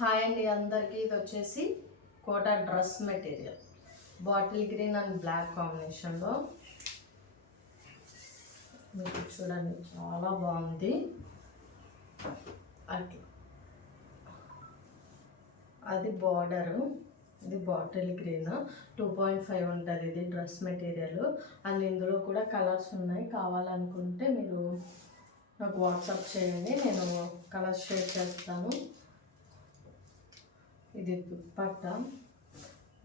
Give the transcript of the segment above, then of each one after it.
Hi అండి అందరికీ. ఇది వచ్చేసి Kota dress material bottle green and black కాంబినేషన్లో మీకు చూడండి, చాలా బాగుంది. అట్లా అది బార్డరు, ఇది బాటిల్ గ్రీన్ 2.5 ఉంటుంది. ఇది డ్రెస్ మెటీరియల్ అండ్ ఇందులో కూడా కలర్స్ ఉన్నాయి. కావాలనుకుంటే మీరు నాకు వాట్సాప్ చేయండి, నేను కలర్స్ షేర్ చేస్తాను. ఇది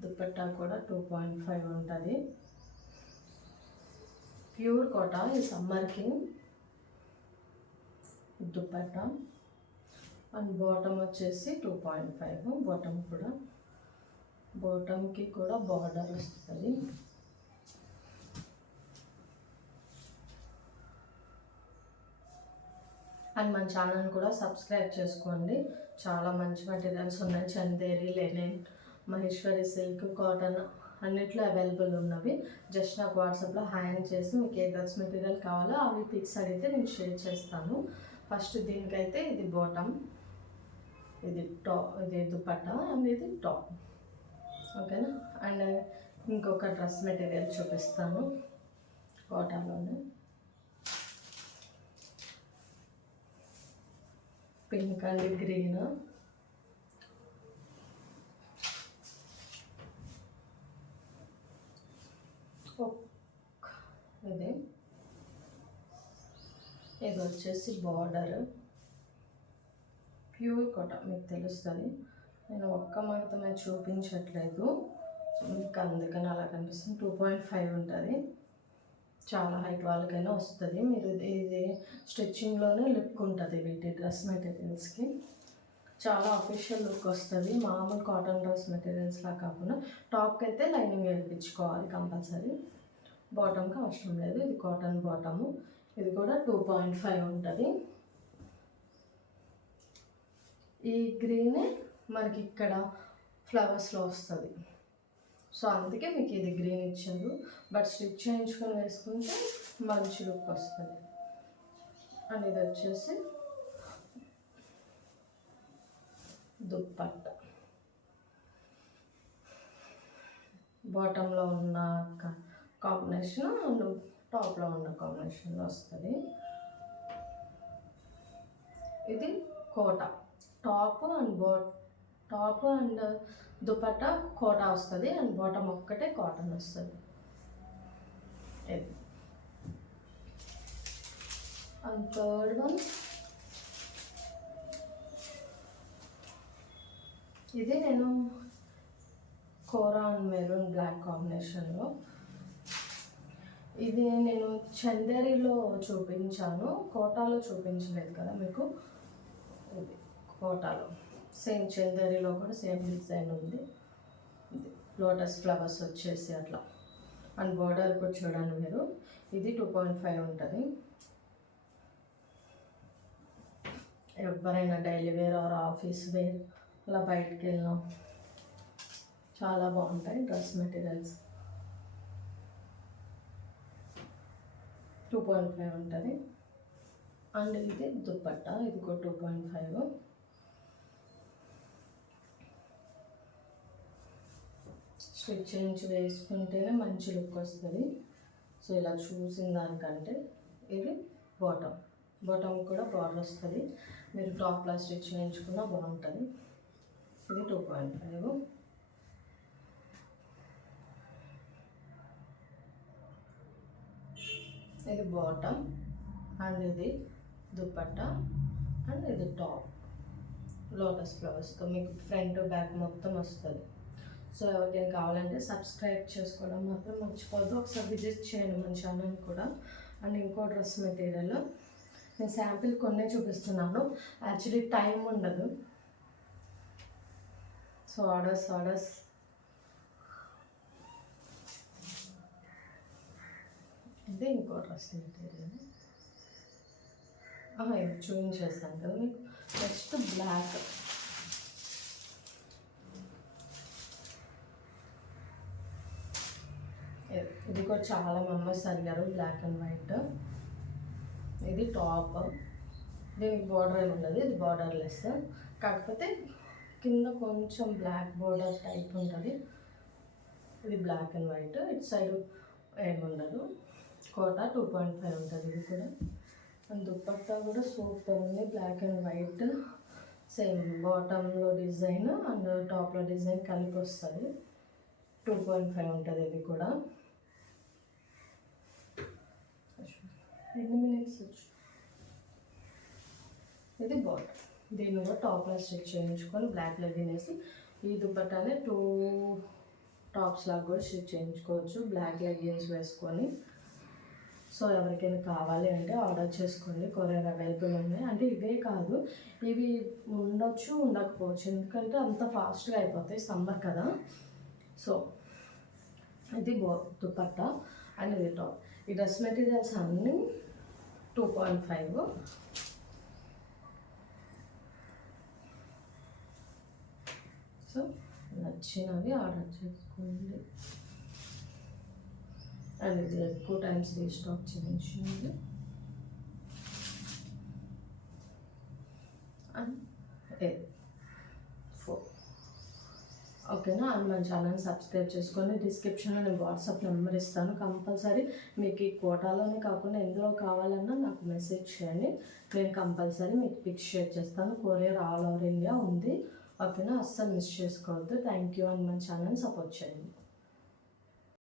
దుపట్టా కూడా 2.5 ఉంటుంది. ప్యూర్ కోటా, ఈ సమ్మర్కి దుపట్టా అండ్ బాటమ్ వచ్చేసి 2.5. బాటమ్కి కూడా బార్డర్ వస్తుంది. అండ్ మన ఛానల్ కూడా సబ్స్క్రైబ్ చేసుకోండి. చాలా మంచి మెటీరియల్స్ ఉన్నాయి. Chanderi, linen, Maheshwari silk, cotton అన్నిట్లో అవైలబుల్ ఉన్నవి. జస్ట్ నాకు వాట్సాప్లో హ్యాంగ్ చేసి మీకు ఏ డ్రెస్ మెటీరియల్ కావాలో అవి పిక్స్ అడిగితే నేను షేర్ చేస్తాను. ఫస్ట్ దీనికైతే ఇది బాటమ్, ఇది ఇది దుపట్టా అండ్ ఇది టాప్. ఓకేనా. అండ్ ఇంకొక డ్రెస్ మెటీరియల్ చూపిస్తాను కాటన్లోనే. పింక్ అండ్ గ్రీన్, ఇది వచ్చేసి బార్డర్ ప్యూర్ కాటన్, మీకు తెలుస్తుంది. నేను ఒక్క మడతమే చూపించట్లేదు మీకు, అందుకని అలా కనిపిస్తుంది. 2.5 ఉంటుంది. చాలా హైట్ వాళ్ళకైనా వస్తుంది. మీరు ఇది స్టిచ్చింగ్లోనే లుక్ ఉంటుంది వీటి డ్రెస్ మెటీరియల్స్కి. చాలా అఫీషియల్ లుక్ వస్తుంది. మామూలు కాటన్ డ్రెస్ మెటీరియల్స్లా కాకుండా టాప్కి అయితే లైనింగ్ వేయించుకోవాలి కంపల్సరీ. బాటమ్కి అవసరం లేదు. ఇది కాటన్ బాటము, ఇది కూడా 2.5 ఉంటుంది. ఈ గ్రీనే మనకి ఇక్కడ ఫ్లవర్స్లో వస్తుంది. సో అందుకే మీకు ఇది గ్రీన్ ఇచ్చారు. బట్ స్టిచ్ చేయించుకొని వేసుకుంటే మంచి లుక్ వస్తుంది. అండ్ ఇది వచ్చేసి దుప్పట్ట, బాటంలో ఉన్న కాంబినేషన్ అండ్ టాప్లో ఉన్న కాంబినేషన్లో వస్తుంది. ఇది కోటా టాప్ అండ్ దుపట్టా కోటా వస్తుంది అండ్ బాటమ్ ఒక్కటే కాటన్ వస్తుంది. అండ్ థర్డ్ వన్ ఇది నేను కోరా అండ్ మెరూన్ బ్లాక్ కాంబినేషన్లో, ఇది నేను చందేరిలో చూపించాను, కోటాలో చూపించలేదు కదా మీకు. ఇది కోటాలో సేమ్, చందేరిలో కూడా సేమ్ డిజైన్ ఉంది. ఇది లోటస్ ఫ్లవర్స్ వచ్చేసి అట్లా. అండ్ బార్డర్ కూడా చూడండి మీరు, ఇది 2.5 ఉంటుంది. ఎవరైనా daily wear or office wear అలా బయటికి వెళ్ళినాం, చాలా బాగుంటాయి డ్రెస్ మెటీరియల్స్. 2.5 ఉంటుంది. అండ్ ఇది దుపట్టా, ఇది కూడా 2.5. స్టిచ్ చేయించి వేసుకుంటేనే మంచి లుక్ వస్తుంది. సో ఇలా చూసిన దానికంటే ఇది బాటమ్ కూడా బార్డర్ వస్తుంది. మీరు టాప్లా స్టిచ్ చేయించుకున్నా బాగుంటుంది. ఇది 2.5. ఇది బాటమ్ అండ్ ఇది దుపట్టా అండ్ ఇది టాప్ లోటస్ ఫ్లవర్స్తో మీకు ఫ్రంట్ బ్యాక్ మొత్తం వస్తుంది. సో ఎవరికైనా కావాలంటే సబ్స్క్రైబ్ చేసుకోవడం మాత్రం మర్చిపోద్దు. ఒకసారి విజిట్ చేయండి మన ఛానల్ కూడా. అండ్ ఇంకో డ్రెస్ మెటీరియల్ నేను శాంపిల్ కొన్నే చూపిస్తున్నాను, యాక్చువల్లీ టైం ఉండదు. సో ఆర్డర్స్ ఇది ఇంకో డ్రెస్ మెటీరియల్. ఇది చూపించేస్తాను కదా మీకు. నెక్స్ట్ బ్లాక్, ఇది కూడా చాలా మెంబర్స్ అడిగారు, బ్లాక్ అండ్ వైట్. ఇది టాప్, దీనికి బార్డర్ ఏమి ఉండదు, ఇది బార్డర్లెస్. కాకపోతే కింద కొంచెం బ్లాక్ బోర్డర్ టైప్ ఉంటుంది. ఇది బ్లాక్ అండ్ వైట్, ఇటు సైడ్ ఏముండదు. కోట 2.5 ఉంటుంది ఇది కూడా. అండ్ దుపట్టా కూడా సూపర్ ఉంది, బ్లాక్ అండ్ వైట్ సేమ్ బాటంలో డిజైన్ అండ్ టాప్లో డిజైన్ కలిపి వస్తుంది. 2.5 ఉంటుంది ఇది కూడా. ఎన్ని మినిట్స్ ఇది బాటమ్. దీన్ని కూడా టాప్లో స్టిచ్ చేయించుకొని బ్లాక్ లెగ్గిన్ వేసి ఈ దుపట్టానే 2 టాప్స్ లాగా కూడా స్టిచ్ చేయించుకోవచ్చు బ్లాక్ లెగ్గిన్స్ వేసుకొని. సో ఎవరికైనా కావాలి అంటే ఆర్డర్ చేసుకోండి, కొరియర్ అవైలబుల్ ఉన్నాయి. అంటే ఇవే కాదు, ఇవి ఉండొచ్చు ఉండకపోవచ్చు, ఎందుకంటే అంత ఫాస్ట్గా అయిపోతాయి, సమ్మర్ కదా. సో ఇది దుపట్టా అండ్ ఇది టాప్. ఈ డ్రెస్ మెటీరియల్స్ అన్నీ 2.5. సో నచ్చినవి ఆర్డర్ చేసుకోండి. అండ్ ఇది ఎక్కువ టైమ్స్ రీస్టాక్ చేయించింది. అండ్ 4 ఓకేనా. అండ్ మన ఛానల్ సబ్స్క్రైబ్ చేసుకొని డిస్క్రిప్షన్లో నేను వాట్సాప్ నెంబర్ ఇస్తాను. కంపల్సరీ మీకు ఈ కోటాలోనే కాకుండా ఎందులో కావాలన్నా నాకు మెసేజ్ చేయండి, నేను కంపల్సరీ మీకు పిక్స్ షేర్ చేస్తాను. కొరియర్ ఆల్ ఓవర్ ఇండియా ఉంది, ఓకేనా. అస్సలు మిస్ చేసుకోవద్దు. Thank you. అండ్ మన ఛానల్ సపోర్ట్ చేయండి.